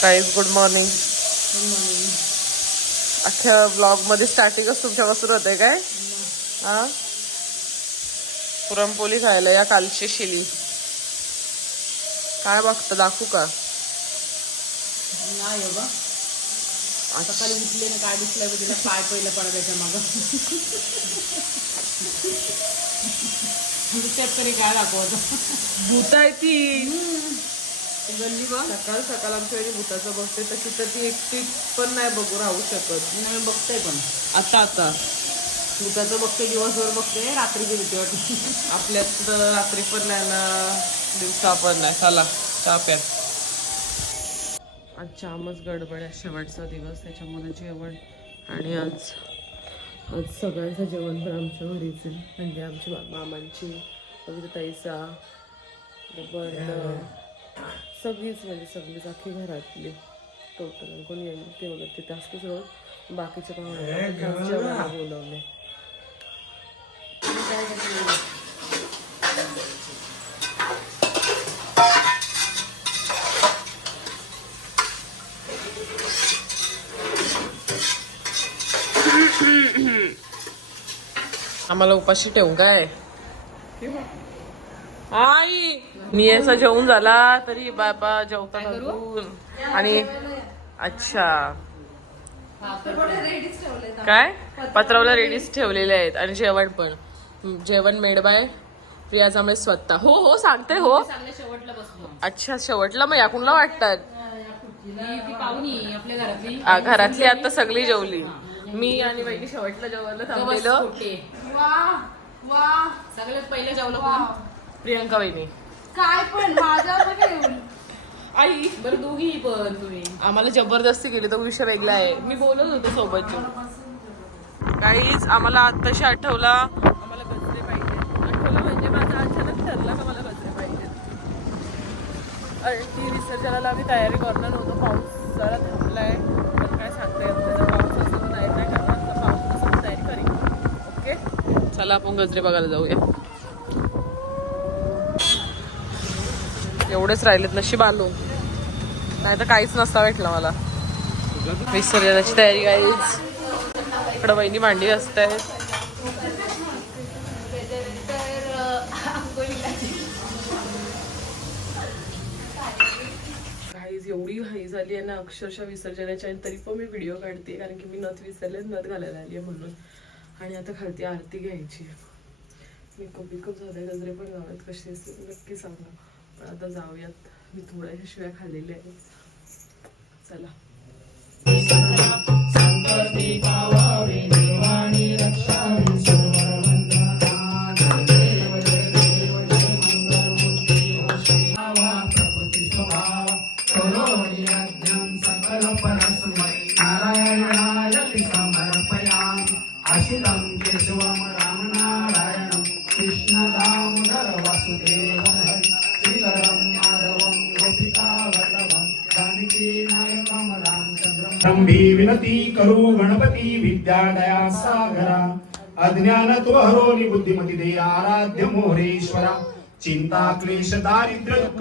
काहीच good morning अख्ख्या ब्लॉगमध्ये स्टार्टिंगच तुमच्यापासून होते काय? हा? पुरणपोळी खायला या कालची शिली. काय बघतं दाखवू का? नाही बा सकाळी उठले ना काय दिसलं तिला पाय पहिलं पडा त्याच्या मागं. त्यात तरी काय दाखवत भूत आहे ती. गल्ली बघ. सकाळ सकाळ आमच्या घरी भूताचं बघते तशी तर ती एकटी पण नाही बघू राहू शकत. मी बघते पण. आता आता. भूताचं बघते दिवसभर बघते रात्रीची भीती वाटते. आपल्यात तर रात्री पण नाही ना दिवसा पण नाही. चला चहा प्या आज जामच गडबड आहे शेवटचा दिवस त्याच्यामध्ये जेवण आणि आज आज सगळ्यांचं जेवण पण आमच्या घरीच म्हणजे आमची मामांची ताईचा. पण सगळीच म्हणजे सगळीच अख्खी घरातली. टोटल कोणी येईल ते वगैरे तिथे असतोच रोज. बाकीचे पण जेवणाला बोलवले. आम्हाला उपाशी ठेवून काय? आई मी याचा जेवून झाला तरी बाबा जेवता अजून आणि अच्छा. काय? पत्रावला रेडीच ठेवलेले आहेत आणि जेवण पण. जेवण मेड बाय प्रिया जांभळे स्वतः. हो हो सांगते हो. अच्छा शेवटला मग याकुणला वाटतात. ती पाहुणी आपल्या घरातली. आ, घरातली आता सगळी जेवली. मी आणि वहिनी शेवटला जेवायला थांबलेलो. सगळ्यात पहिले जेवलं कोण? प्रियंका वहिनी. काय पण माझ्या आई बरं दोघी पण तुम्ही. आम्हाला जबरदस्ती केली तो विषय वेगळा आहे. मी बोलत होते सोबत काहीच आम्हाला आत्ताशी आठवला. आम्हाला गजरे पाहिजे. आठवलं म्हणजे माझा अचानक ठरला का मला गजरे पाहिजे. आणि ती विसर्जनाला आम्ही तयारी करणार नव्हतो पाऊस जरा थांबलाय. पण काय सांगता येत नाही. पाऊस तयारी नाही करणार. तर पाऊस तयारी करेन. ओके चला आपण गजरे बघायला जाऊया. एवढेच राहिलेत नशीब आलो. नाही तर काहीच नसता भेटलं मला. विसर्जनाची तयारी काहीच इकडं वहिनी भांडी असते काहीच एवढी घाई झाली आहे ना अक्षरशः विसर्जनाची आणि तरी पण मी व्हिडिओ काढते कारण की मी नथ विसरले नथ घालायला आली आहे म्हणून. आणि आता खालती आरती घ्यायची मेकअप बिकअप झाले गजरे पण गावात कसे असतील नक्की सांगा. पण आता जाऊयात. मी थोड्याशा शिव्या खाल्लेल्या आहेत. चला. अशिलं केशवं रामनारायणं कृष्णदामोदर वासुदेवं रंभी विनती करू गणपती विद्यादया सागरा अज्ञान तो हरोनी बुद्धिमती दे आराध्य मोरेश्वरा चिंता क्लेश दारिद्र्य दुःख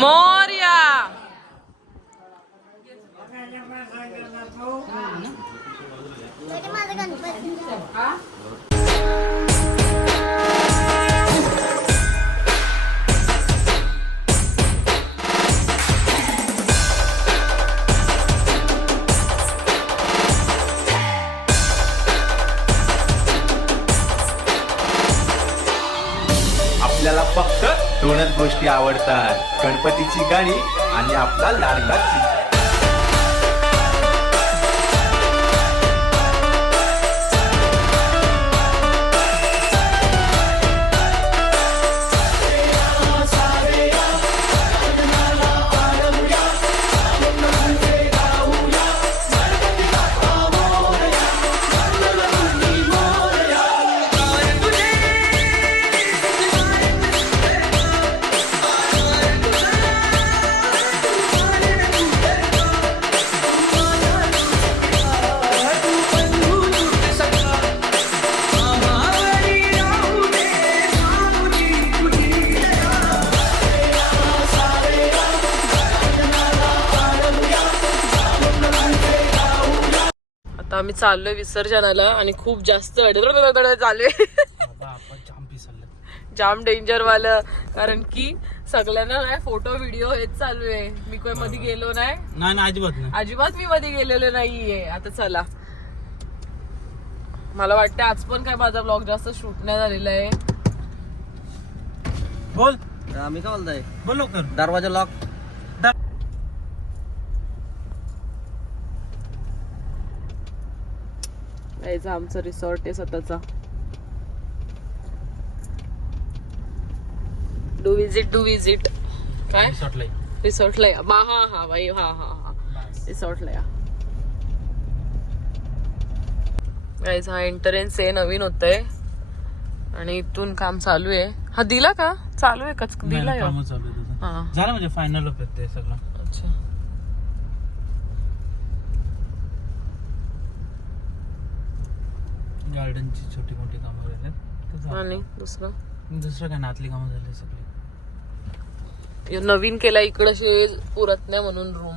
मोर्या आपल्याला गोष्टी आवडतात. गणपतीची गाणी आणि आपला लाडका आता आम्ही चाललोय विसर्जनाला आणि खूप जास्त अडगड जाम डेंजर वालं कारण की सगळ्यांना नाही फोटो व्हिडिओ हेच चालू आहे मी काय मध्ये गेलो नाही अजिबात अजिबात मी मध्ये गेलेलो नाहीये आता चला मला वाटतं आज पण काय माझा ब्लॉग जास्त शूट नाही झालेला आहे बोल आम्ही काय बोलताय बोल लवकर दरवाजा लॉक यायचा आमचं रिसॉर्ट आहे स्वतःचा. डू विजिट डू विजिट काय? रिसॉर्टला या. बा हा हा बाई हा हा हा. रिसॉर्टला या. गाईज हा एंट्रन्स आहे नवीन होतंय. आणि इथून काम चालू आहे. हा दिला का? चालू आहे कच दिला आहे हा. झालं म्हणजे फायनल सगळं. अच्छा. गार्डनची छोटी मोठी कामं झालं. आणि दुसरं? दुसरं काय नातली कामं झाली सगळी. नवीन केला इकडे असे पुरत नाही म्हणून रूम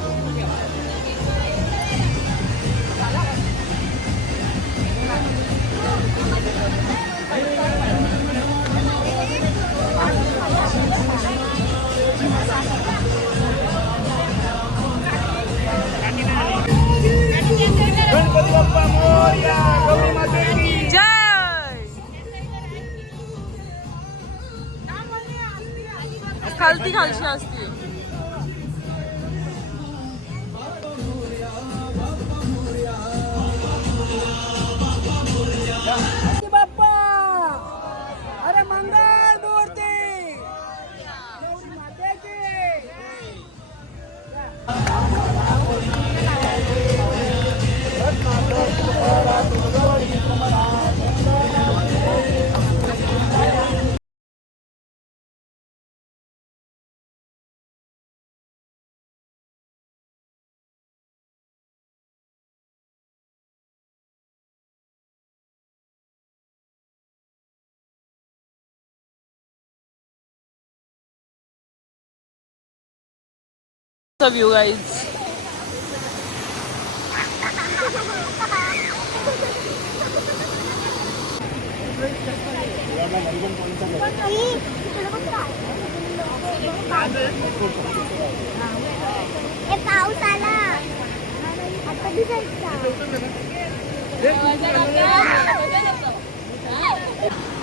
खालती खालची असते व्ह्यू गाईज पाऊस आला.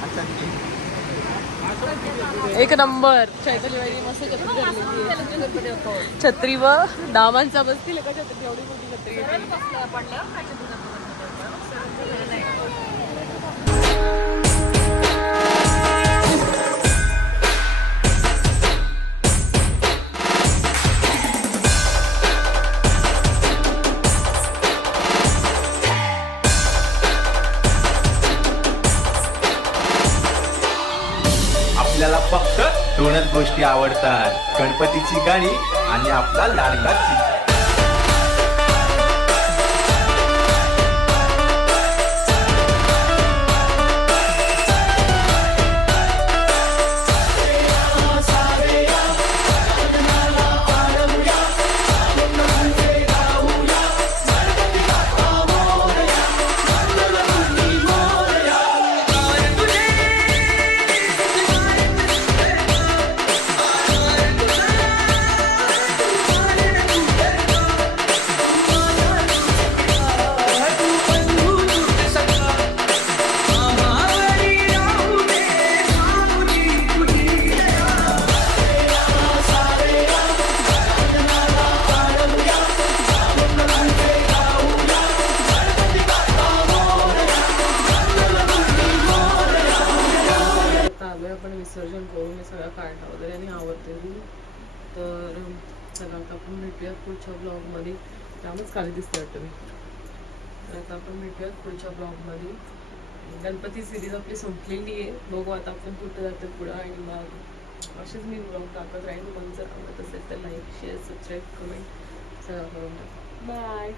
आता एक नंबर. वहिनी मस्त छत्री व दामांचा बसतील का छत्री एवढी मोठी छत्री. दोनच गोष्टी आवडतात. गणपतीची गाणी आणि आपला लाडका सगळा काढला वगैरे आणि आवडते तर चला आता आपण भेटूयात पुढच्या ब्लॉगमध्ये. त्यामुळेच खाली दिसतं वाटतं मी. तर आता आपण भेटूयात पुढच्या ब्लॉगमध्ये. गणपती सिरीज आपली संपलेली आहे. बघू आता आपण कुठं जातो पुढं आणि मग असेच मी ब्लॉग टाकत राहील मग जर आवडत असेल तर लाईक शेअर सबस्क्राईब कमेंट सगळं करून बाय